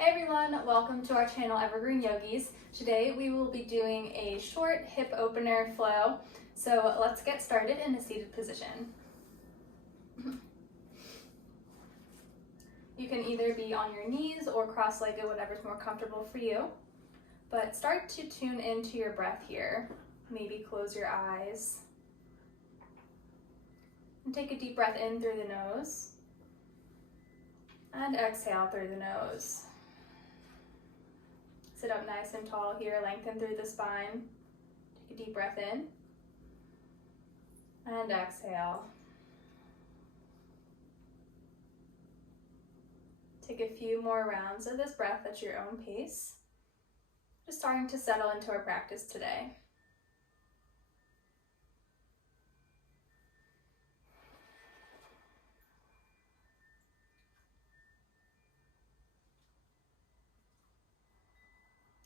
Hey everyone, welcome to our channel Evergreen Yogis. Today we will be doing a short hip opener flow. So let's get started in a seated position. You can either be on your knees or cross-legged, whatever's more comfortable for you. But start to tune into your breath here. Maybe close your eyes. And take a deep breath in through the nose. And exhale through the nose. Sit up nice and tall here, lengthen through the spine. Take a deep breath in. And exhale. Take a few more rounds of this breath at your own pace. Just starting to settle into our practice today.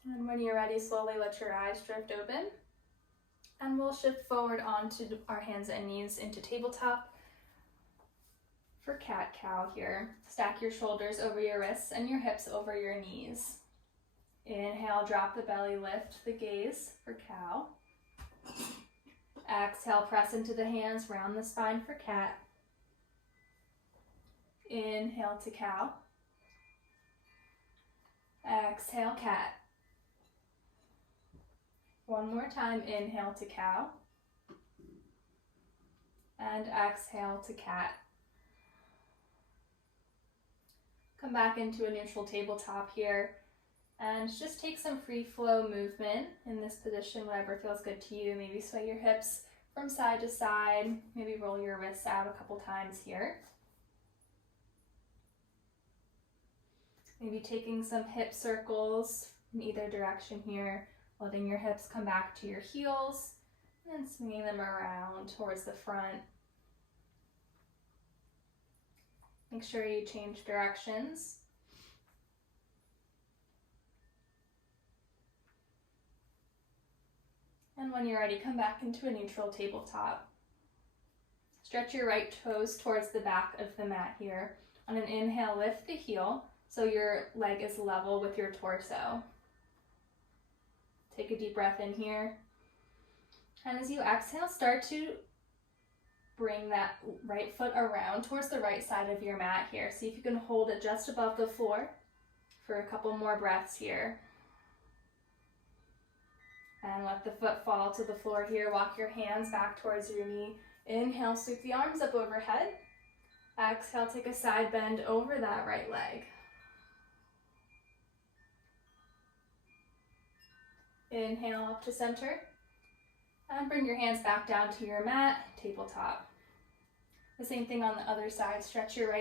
And when you're ready, slowly let your eyes drift open. And we'll shift forward onto our hands and knees into tabletop for cat-cow here. Stack your shoulders over your wrists and your hips over your knees. Inhale, drop the belly, lift the gaze for cow. Exhale, press into the hands, round the spine for cat. Inhale to cow. Exhale, cat. One more time, inhale to cow. And exhale to cat. Come back into a neutral tabletop here. And just take some free flow movement in this position, whatever feels good to you. Maybe sway your hips from side to side. Maybe roll your wrists out a couple times here. Maybe taking some hip circles in either direction here. Letting your hips come back to your heels and swinging them around towards the front. Make sure you change directions. And when you're ready, come back into a neutral tabletop. Stretch your right toes towards the back of the mat here. On an inhale, lift the heel so your leg is level with your torso. Take a deep breath in here. And as you exhale, start to bring that right foot around towards the right side of your mat here. See if you can hold it just above the floor for a couple more breaths here. And let the foot fall to the floor here. Walk your hands back towards your knee. Inhale, sweep the arms up overhead. Exhale, take a side bend over that right leg. Inhale up to center. And bring your hands back down to your mat, tabletop. The same thing on the other side. Stretch your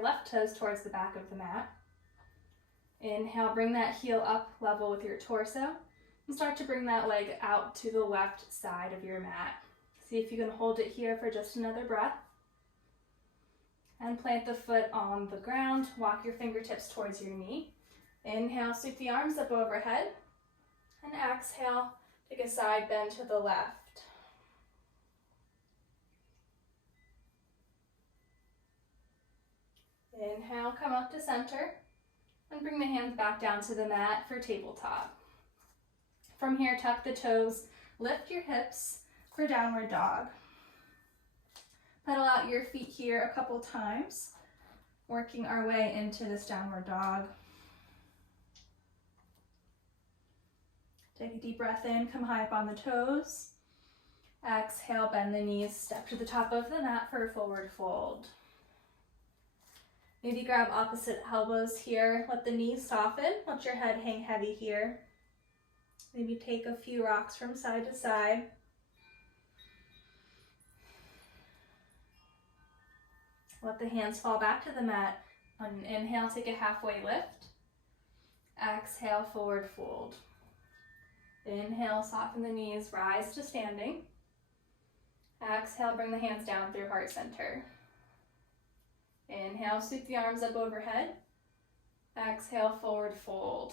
left toes towards the back of the mat. Inhale, bring that heel up level with your torso. And start to bring that leg out to the left side of your mat. See if you can hold it here for just another breath. And plant the foot on the ground. Walk your fingertips towards your knee. Inhale, sweep the arms up overhead. And exhale, take a side bend to the left. Inhale, come up to center. And bring the hands back down to the mat for tabletop. From here, tuck the toes, lift your hips for downward dog. Pedal out your feet here a couple times, working our way into this downward dog. Take a deep breath in, come high up on the toes. Exhale, bend the knees, step to the top of the mat for a forward fold. Maybe grab opposite elbows here, let the knees soften, let your head hang heavy here. Maybe take a few rocks from side to side. Let the hands fall back to the mat. On an inhale, take a halfway lift. Exhale, forward fold. Inhale, soften the knees, rise to standing. Exhale, bring the hands down through heart center. Inhale, sweep the arms up overhead. Exhale, forward fold.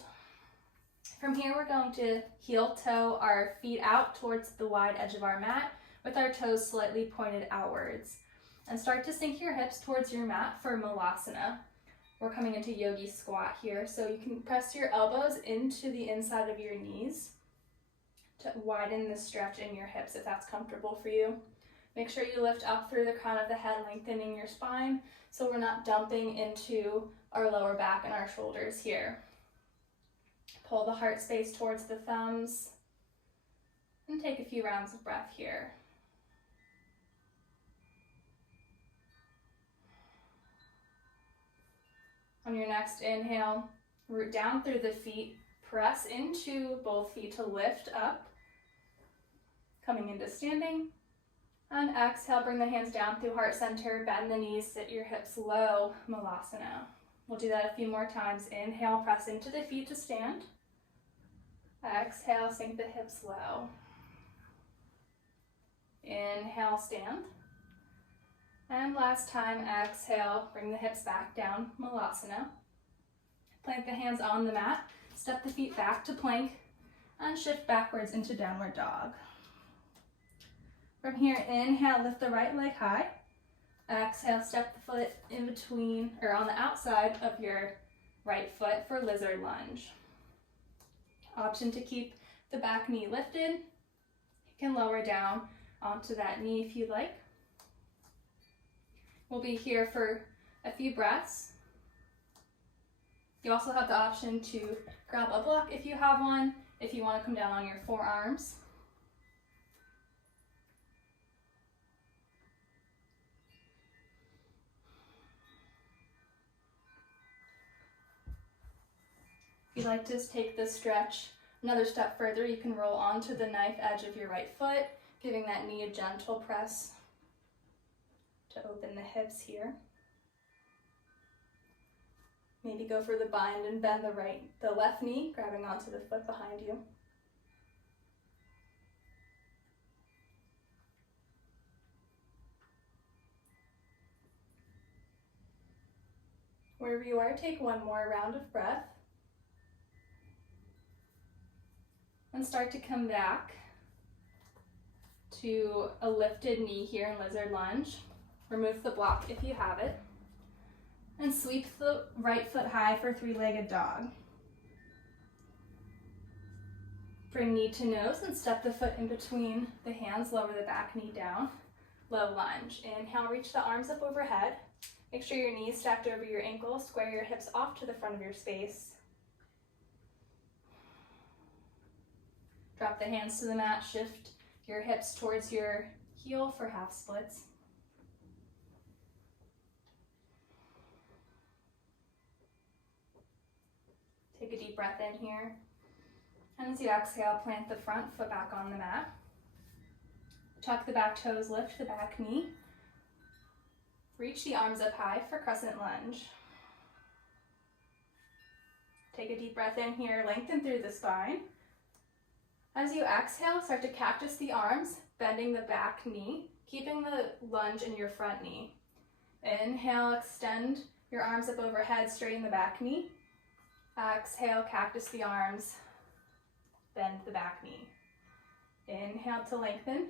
From here, we're going to heel toe our feet out towards the wide edge of our mat with our toes slightly pointed outwards. And start to sink your hips towards your mat for Malasana. We're coming into yogi squat here, so you can press your elbows into the inside of your knees to widen the stretch in your hips if that's comfortable for you. Make sure you lift up through the crown of the head, lengthening your spine so we're not dumping into our lower back and our shoulders here. Pull the heart space towards the thumbs and take a few rounds of breath here. On your next inhale, root down through the feet, press into both feet to lift up, coming into standing. And exhale, bring the hands down through heart center, bend the knees, sit your hips low, Malasana. We'll do that a few more times. Inhale, press into the feet to stand. Exhale, sink the hips low. Inhale, stand. And last time, exhale, bring the hips back down, Malasana. Plant the hands on the mat, step the feet back to plank, and shift backwards into downward dog. From here, inhale, lift the right leg high. Exhale, step the foot in between, or on the outside of your right foot for lizard lunge. Option to keep the back knee lifted. You can lower down onto that knee if you'd like. We'll be here for a few breaths. You also have the option to grab a block if you have one, if you want to come down on your forearms. If you'd like to take this stretch another step further, you can roll onto the knife edge of your right foot, giving that knee a gentle press to open the hips here. Maybe go for the bind and bend the left knee, grabbing onto the foot behind you. Wherever you are, take one more round of breath. And start to come back to a lifted knee here in lizard lunge. Remove the block if you have it. And sweep the right foot high for three-legged dog. Bring knee to nose and step the foot in between the hands, lower the back knee down. Low lunge. Inhale, reach the arms up overhead. Make sure your knees stacked over your ankles, square your hips off to the front of your space. Drop the hands to the mat, shift your hips towards your heel for half splits. Take a deep breath in here. And as you exhale, plant the front foot back on the mat. Tuck the back toes, lift the back knee. Reach the arms up high for Crescent Lunge. Take a deep breath in here, lengthen through the spine. As you exhale, start to cactus the arms, bending the back knee, keeping the lunge in your front knee. Inhale, extend your arms up overhead, straighten the back knee. Exhale, cactus the arms, bend the back knee. Inhale to lengthen.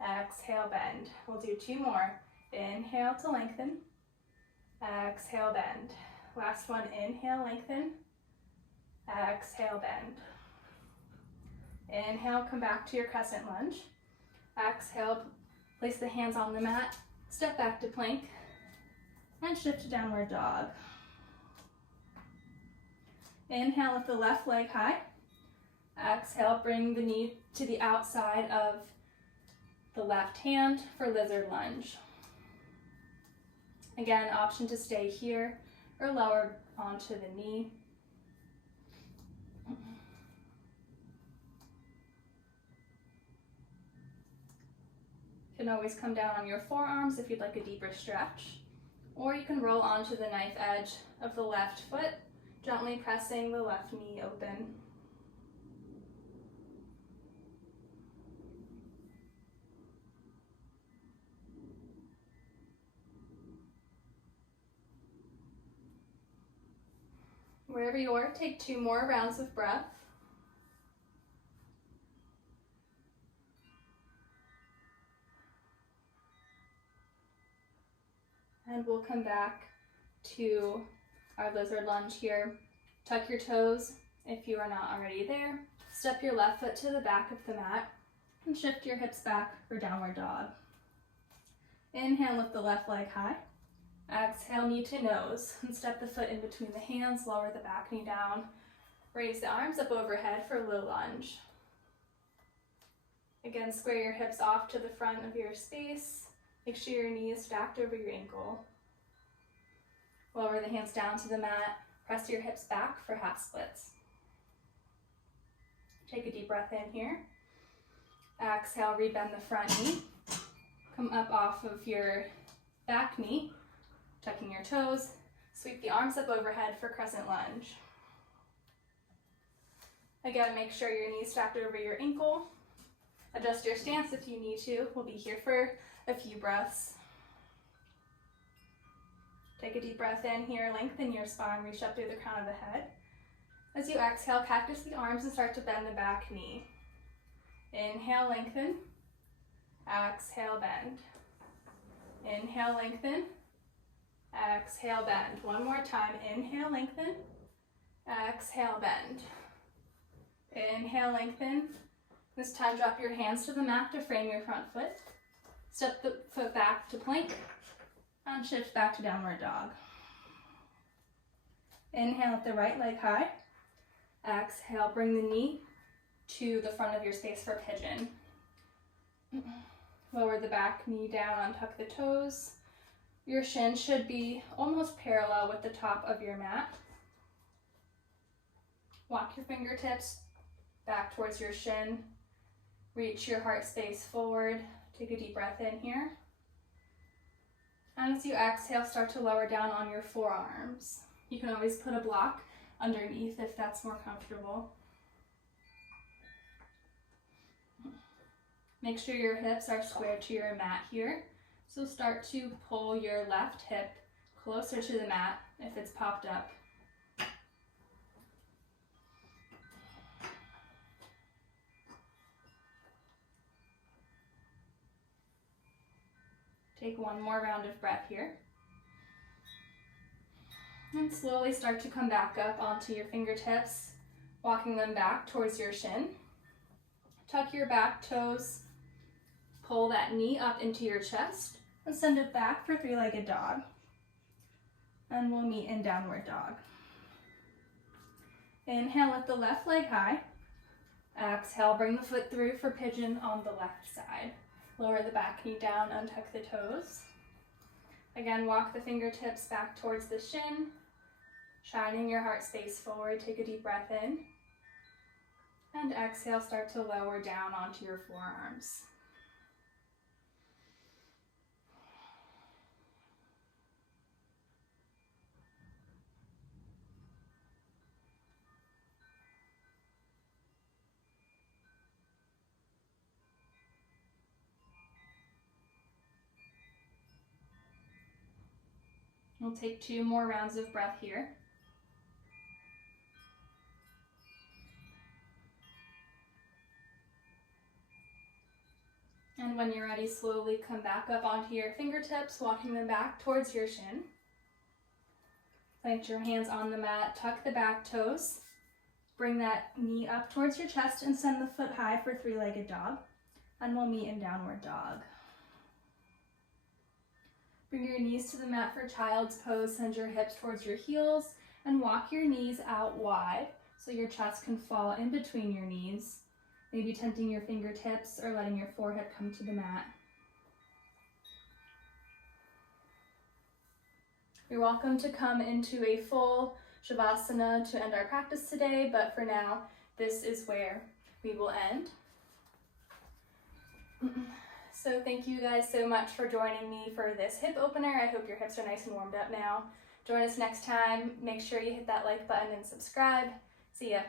Exhale, bend. We'll do two more. Inhale to lengthen. Exhale, bend. Last one, inhale, lengthen. Exhale, bend. Inhale, come back to your Crescent Lunge. Exhale, place the hands on the mat, step back to plank, and shift to downward dog. Inhale, lift the left leg high. Exhale, bring the knee to the outside of the left hand for lizard lunge. Again, option to stay here or lower onto the knee. You can always come down on your forearms if you'd like a deeper stretch, or you can roll onto the knife edge of the left foot, gently pressing the left knee open. Wherever you are, take two more rounds of breath. And we'll come back to our lizard lunge here. Tuck your toes if you are not already there. Step your left foot to the back of the mat and shift your hips back for downward dog. Inhale, lift the left leg high. Exhale, knee to nose, and step the foot in between the hands, lower the back knee down. Raise the arms up overhead for low lunge. Again, square your hips off to the front of your space. Make sure your knee is stacked over your ankle. Lower the hands down to the mat. Press your hips back for half splits. Take a deep breath in here. Exhale, rebend the front knee. Come up off of your back knee, tucking your toes. Sweep the arms up overhead for crescent lunge. Again, make sure your knees stacked over your ankle. Adjust your stance if you need to. We'll be here for a few breaths. Take a deep breath in here, lengthen your spine, reach up through the crown of the head. As you exhale, cactus the arms and start to bend the back knee. Inhale, lengthen. Exhale, bend. Inhale, lengthen. Exhale, bend. One more time. Inhale, lengthen. Exhale, bend. Inhale, lengthen. This time, drop your hands to the mat to frame your front foot. Step the foot back to plank and shift back to downward dog. Inhale, lift the right leg high. Exhale, bring the knee to the front of your space for pigeon. Lower the back knee down, untuck the toes. Your shin should be almost parallel with the top of your mat. Walk your fingertips back towards your shin. Reach your heart space forward. Take a deep breath in here. And as you exhale, start to lower down on your forearms. You can always put a block underneath if that's more comfortable. Make sure your hips are square to your mat here. So start to pull your left hip closer to the mat if it's popped up. Take one more round of breath here. And slowly start to come back up onto your fingertips, walking them back towards your shin. Tuck your back toes, pull that knee up into your chest, and send it back for three-legged dog. And we'll meet in downward dog. Inhale, lift the left leg high. Exhale, bring the foot through for pigeon on the left side. Lower the back knee down, untuck the toes. Again, walk the fingertips back towards the shin, shining your heart space forward. Take a deep breath in. And exhale, start to lower down onto your forearms. We'll take 2 more rounds of breath here. And when you're ready, slowly come back up onto your fingertips, walking them back towards your shin. Plant your hands on the mat, tuck the back toes. Bring that knee up towards your chest and send the foot high for three-legged dog. And we'll meet in downward dog. Bring your knees to the mat for child's pose. Send your hips towards your heels and walk your knees out wide so your chest can fall in between your knees. Maybe tenting your fingertips or letting your forehead come to the mat. You're welcome to come into a full Shavasana to end our practice today, but for now, this is where we will end. So thank you guys so much for joining me for this hip opener. I hope your hips are nice and warmed up now. Join us next time. Make sure you hit that like button and subscribe. See ya.